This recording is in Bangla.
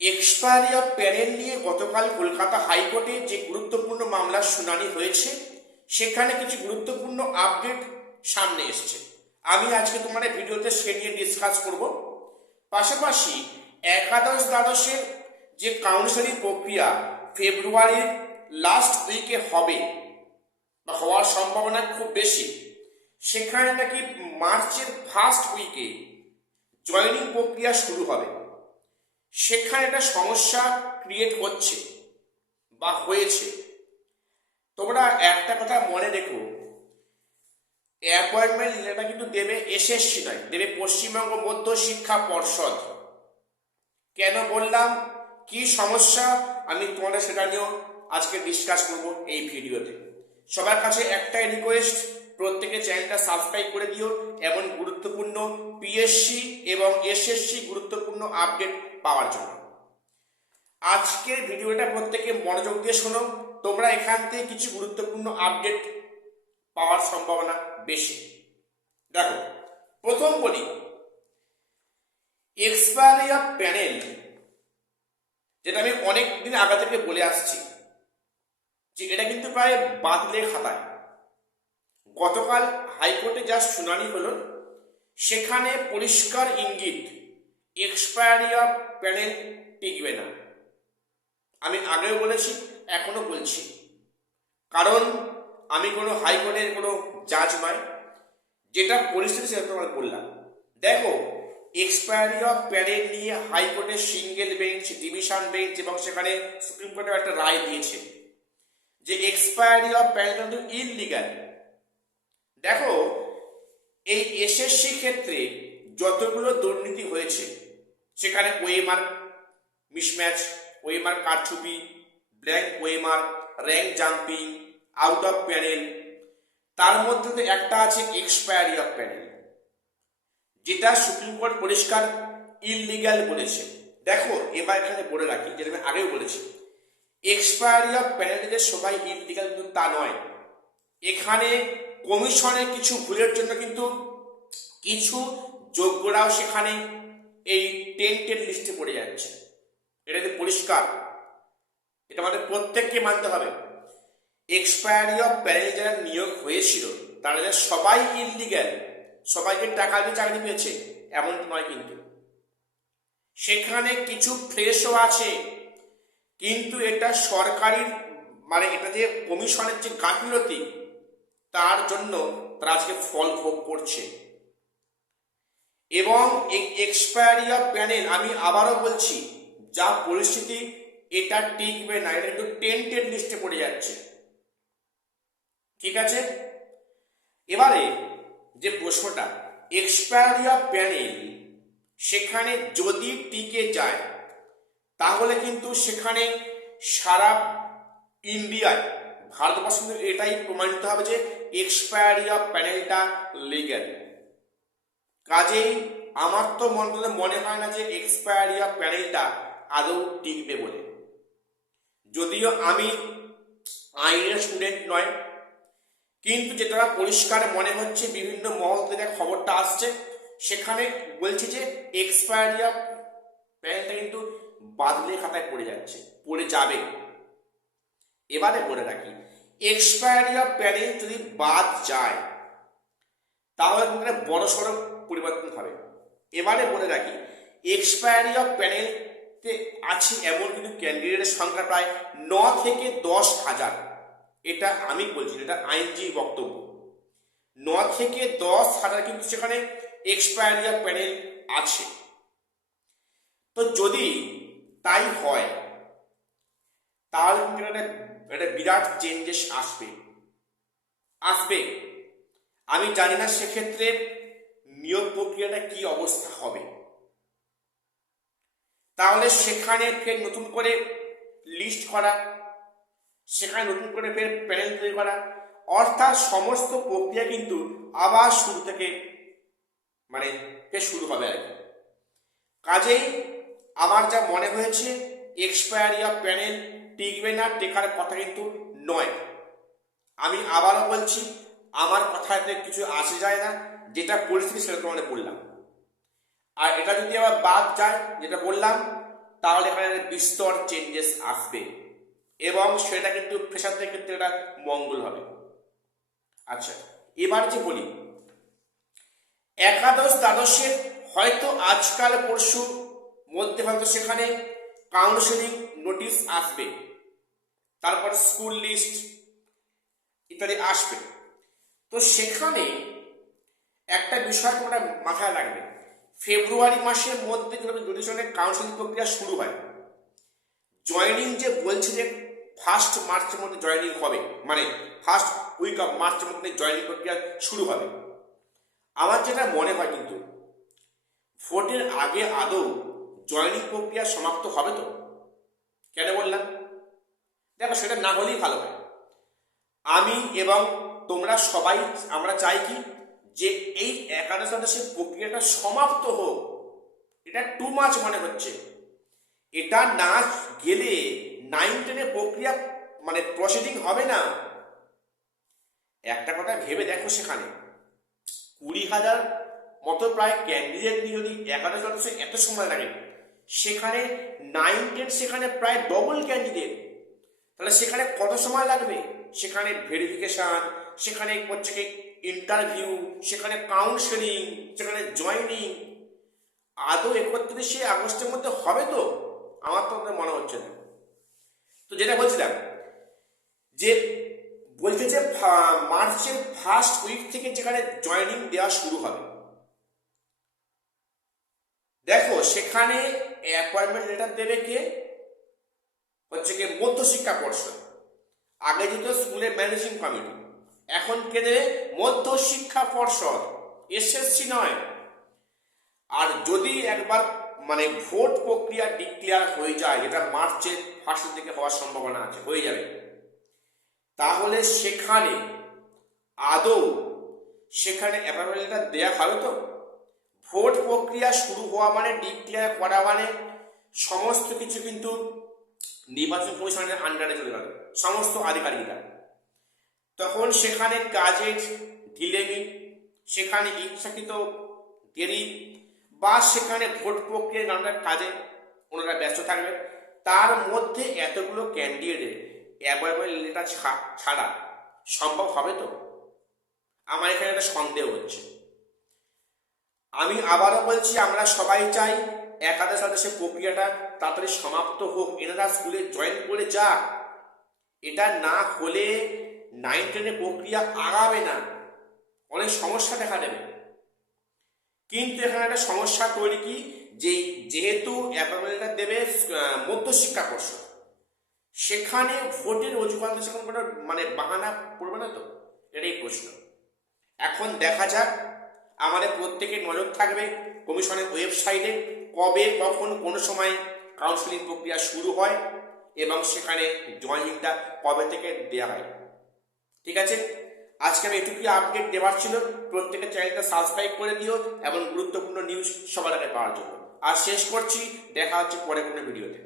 এক্সপায়ারি অফ প্যানেল নিয়ে গতকাল কলকাতা হাইকোর্টে যে গুরুত্বপূর্ণ মামলার শুনানি হয়েছে সেখানে কিছু গুরুত্বপূর্ণ আপডেট সামনে এসছে। আমি আজকে তোমার ভিডিওতে সে নিয়ে ডিসকাস করব। পাশাপাশি একাদশ দ্বাদশের যে কাউন্সেলিং প্রক্রিয়া ফেব্রুয়ারির লাস্ট উইকে হবে বা হওয়ার সম্ভাবনা খুব বেশি, সেখানে নাকি মার্চের ফার্স্ট উইকে জয়েনিং প্রক্রিয়া শুরু হবে। সেখানে একটা সমস্যা ক্রিয়েট হচ্ছে বা হয়েছে। তোমরা একটা কথা মনে রেখো, অ্যাপয়েন্টমেন্ট লেটারটা কিন্তু দেবে এসএসসি নয়, দেবে পশ্চিমবঙ্গ মধ্য শিক্ষা পর্ষদ। কেন বললাম, কি সমস্যা, আমি তোমাদের সেটা নিয়েও আজকে ডিসকাস করবো এই ভিডিওতে। সবার কাছে একটাই রিকোয়েস্ট, প্রত্যেকে চ্যানেলটা সাবস্ক্রাইব করে দিও এমন গুরুত্বপূর্ণ পিএসসি এবং এসএসসি গুরুত্বপূর্ণ আপডেট পাওয়ার জন্য। আজকের ভিডিওটা প্রত্যেকে মনোযোগ দিয়ে শোনো, তোমরা এখান থেকে কিছু গুরুত্বপূর্ণ আপডেট পাওয়ার সম্ভাবনা বেশি। দেখো, প্রথম বলি, এক্সপায়ারি অফ প্যানেল, যেটা আমি অনেক দিন আগে থেকে বলে আসছি যে এটা কিন্তু প্রায় বাতিলের খাতায়। গতকাল হাইকোর্টে যা শুনানি হলো সেখানে পরিষ্কার ইঙ্গিত, এক্সপায়ারি অফ প্যানেল টিকবে না। আমি আগেও বলেছি, এখনো বলছি, কারণ আমি কোনো হাইকোর্টের কোনো জাজ নয়। যেটা পরিস্থিতি সেটা তোমাকে বললাম। দেখো, এক্সপায়ারি অফ প্যানেল নিয়ে হাইকোর্টের সিঙ্গেল বেঞ্চ, ডিভিশন বেঞ্চ এবং সেখানে সুপ্রিম কোর্টের একটা রায় দিয়েছে যে এক্সপায়ারি অফ প্যানেল কিন্তু ইললিগাল। দেখো, এই এসএসসি ক্ষেত্রে যতগুলো দুর্নীতি হয়েছে সেখানে ওএমআর মিসম্যাচ, ওএমআর কারচুপি, blank OMR, rank jumping, out of panel, তার মধ্যে তো একটা আছে এক্সপায়ারি অফ প্যানেল, যেটা সুপ্রিম কোর্ট পরিষ্কার ইললিগাল বলেছে। দেখো, এবার এখানে বলে রাখি, যেটা আমি আগেও বলেছি, এক্সপায়ারি অফ প্যানেল সবাই ইললিগাল কিন্তু তা নয়। এখানে কমিশনের কিছু ভুলের জন্য কিন্তু কিছু যোগ্যরাও সেখানে এই টেন্টেড লিস্টে পড়ে যাচ্ছে। এটা যে পরিষ্কার, এটা আমাদের প্রত্যেককে মানতে হবে। এক্সপায়ারি অফ প্যানেল যারা নিয়োগ হয়েছিল তারা সবাই ইললিগ্যাল, সবাইকে টাকা দিয়ে চাকরি পেয়েছে এমন নয় কিন্তু। সেখানে কিছু ফ্রেশও আছে, কিন্তু এটা সরকারি, মানে এটা যে কমিশনের যে গাফিলতি, তার জন্য তারা আজকে ফল ভোগ করছে। এবং এক্সপায়ারি অফ প্যানেল, আমি আবারও বলছি, যা পরিস্থিতি, এটা টিকবে না, এটা কিন্তু টেন্টেড লিস্টে পড়ে যাচ্ছে। ঠিক আছে, এবারে যে প্রশ্নটা, এক্সপায়ারি অফ প্যানেল সেখানে যদি টিকে যায় তাহলে কিন্তু সেখানে সারা ইন্ডিয়ায়, ভারতবর্ষে কিন্তু এটাই প্রমাণিত হবে যে এক্সপায়ারি অফ প্যানেলটা লিগ্যাল। কাজেই আমার তো মনে হয় না যে এক্সপায়ারি অফ প্যানেলটা আদৌ টিকবে বলে। যদিও আমি আইনের স্টুডেন্ট নয়, কিন্তু যেটা পরিষ্কার মনে হচ্ছে, বিভিন্ন মহল থেকে খবরটা আসছে, সেখানে বলছে যে এক্সপায়ারি অফ প্যানেলটা কিন্তু বাতিলের খাতায় পড়ে যাচ্ছে, পড়ে যাবে। এবারে বলে রাখি, এক্সপায়ারি অফ প্যানেল যদি বাদ যায় তাহলে কিন্তু বড় সড়ো পরিবর্তন হবে। এবারে বলে রাখি, এক্সপায়ারি অফ প্যানেলতে আছে এমন কিন্তু ক্যান্ডিডেটের সংখ্যা প্রায় 9 থেকে 10,000। এটা আমি বলছি, এটা আইনজীবী বক্তব্য। 9 থেকে 10,000 কিন্তু সেখানে এক্সপায়ারি অফ প্যানেল আছে। তো যদি তাই হয় তাহলে কিন্তু একটা বিরাট চেঞ্জেস আসবে। আমি জানি না সেক্ষেত্রে নিয়োগ প্রক্রিয়াটা কি অবস্থা হবে। তাহলে সেখানে ফের নতুন করে লিস্ট করা, সেখানে নতুন করে ফের প্যানেল তৈরি করা, অর্থাৎ সমস্ত প্রক্রিয়া কিন্তু আবার শুরু থেকে মানে ফের শুরু হবে আর কি। কাজেই আমার যা মনে হয়েছে, এক্সপায়ারি অফ প্যানেল টিকবে না, টেকার কথা কিন্তু নয়। আমি আবারও বলছি, আমার কথাতে কিছু আসে যায় না, যেটা পরিস্থিতি সেটা তোমাদের বললাম। আর এটা যদি আবার বাদ যায়, যেটা বললাম, তাহলে এখানে বিস্তর চেঞ্জেস আসবে এবং সেটা কিন্তু ফ্রেশারদের ক্ষেত্রে এটা মঙ্গল হবে। আচ্ছা, এবার যে বলি একাদশ দ্বাদশের হয়তো আজকাল পরশু মধ্যে হয়তো সেখানে কাউন্সেলিং নোটিশ আসবে, তারপর স্কুল লিস্ট ইত্যাদি আসবে। তো সেখানে একটা বিষয় তোমরা মাথায় রাখবে, ফেব্রুয়ারি মাসের মধ্যে যদি কাউন্সেলিং প্রক্রিয়া শুরু হয়, জয়নিং যে বলছে যে 1 মার্চের মধ্যে জয়নিং হবে, মানে ফার্স্ট উইক অফ মার্চের মধ্যে জয়নিং প্রক্রিয়া শুরু হবে। আমার যেটা মনে হয় কিন্তু ভোটের আগে আদৌ জয়নিং প্রক্রিয়া সমাপ্ত হবে তো। কেন বললাম? দেখো, সেটা না হলেই ভালো হয়। আমি এবং তোমরা সবাই আমরা চাই কি যে এই একাদশ দ্বাদশের প্রক্রিয়াটা সমাপ্ত হোক। এটা টু মাচ মনে হচ্ছে। এটা না গেলে 9-10 প্রক্রিয়া মানে প্রসিডিং হবে না। একটা কথা ভেবে দেখো, সেখানে 20,000 মতো প্রায় ক্যান্ডিডেট নিয়ে যদি একাদশ দ্বাদশে এত সময় লাগে, সেখানে 9-10 সেখানে প্রায় ডবল ক্যান্ডিডেট, তাহলে সেখানে কত সময় লাগবে? সেখানে ভেরিফিকেশন, সেখানে হচ্ছে কি ইন্টারভিউ, সেখানে কাউন্সেলিং, সেখানে জয়নিং, আদৌ 31শে আগস্টের মধ্যে হবে তো? আমার তো মনে হচ্ছে না। তো যেটা বলছিলাম যে বলছে যে মার্চের ফার্স্ট উইক থেকে যেখানে জয়নিং দেওয়া শুরু হবে, দেখো সেখানে অ্যাপয়েন্টমেন্ট লেটার দেবে কে? হচ্ছে কি মধ্যশিক্ষা পর্ষদ। আগে যেত স্কুলের ম্যানেজিং কমিটি, এখন কে দেবে? মধ্যশিক্ষা পর্ষদ, এসএসসি নয়। আর যদি একবার মানে ভোট প্রক্রিয়া ডিক্লেয়ার হয়ে যায়, যেটা মার্চের ফার্স্ট থেকে হওয়ার সম্ভাবনা আছে, হয়ে যাবে, তাহলে সেখানে আদৌ সেখানে অ্যাপয়েন্টমেন্ট লেটার দেওয়া হবে তো? ভোট প্রক্রিয়া শুরু হওয়া মানে, ডিক্লেয়ার করা মানে সমস্ত কিছু কিন্তু নির্বাচন কমিশনের আন্ডারে চলে গেল, সমস্ত আধিকারিকরা। তখন সেখানে কাজের ঢিলেমি, সেখানে ইচ্ছাকৃত দেরি, বা সেখানে ভোট প্রক্রিয়ার নানান কাজে ওনারা ব্যস্ত থাকবে। তার মধ্যে এতগুলো ক্যান্ডিডেট অ্যাপয়েন্টমেন্ট লেটার ছাড়া সম্ভব হবে তো? আমার এখানে একটা সন্দেহ হচ্ছে। আমি আবারও বলছি, আমরা সবাই চাই একাদশ দ্বাদশের প্রক্রিয়াটা তাড়াতাড়ি সমাপ্ত হোক, এনারা স্কুলে জয়েন করে যাক। এটা না হলে 9-10 প্রক্রিয়া আগাবে না, অনেক সমস্যা দেখা দেবে। কিন্তু এখানে একটা সমস্যা তৈরি কি, যে যেহেতু অ্যাপয়েন্টমেন্ট দেবে মধ্যশিক্ষা পর্ষদ, সেখানে ভোটের অজুহাতে সেখানে কোনো মানে বাহানা পড়বে না তো? এটাই প্রশ্ন। এখন দেখা যাক, আমাদের প্রত্যেকের নজর থাকবে কমিশনের ওয়েবসাইটে কবে কখন কোনো সময় কাউন্সেলিং প্রক্রিয়া শুরু হয় এবং সেখানে জয়নিংটা কবে থেকে দেওয়া হয়। ঠিক আছে, আজকে আমি এটুকুই আপডেট দেওয়ার ছিল। প্রত্যেকের চ্যানেলটা সাবস্ক্রাইব করে দিও এবং গুরুত্বপূর্ণ নিউজ সবার আগে পাওয়ার জন্য। আর শেষ করছি, দেখা হচ্ছে পরে কোনো ভিডিওতে।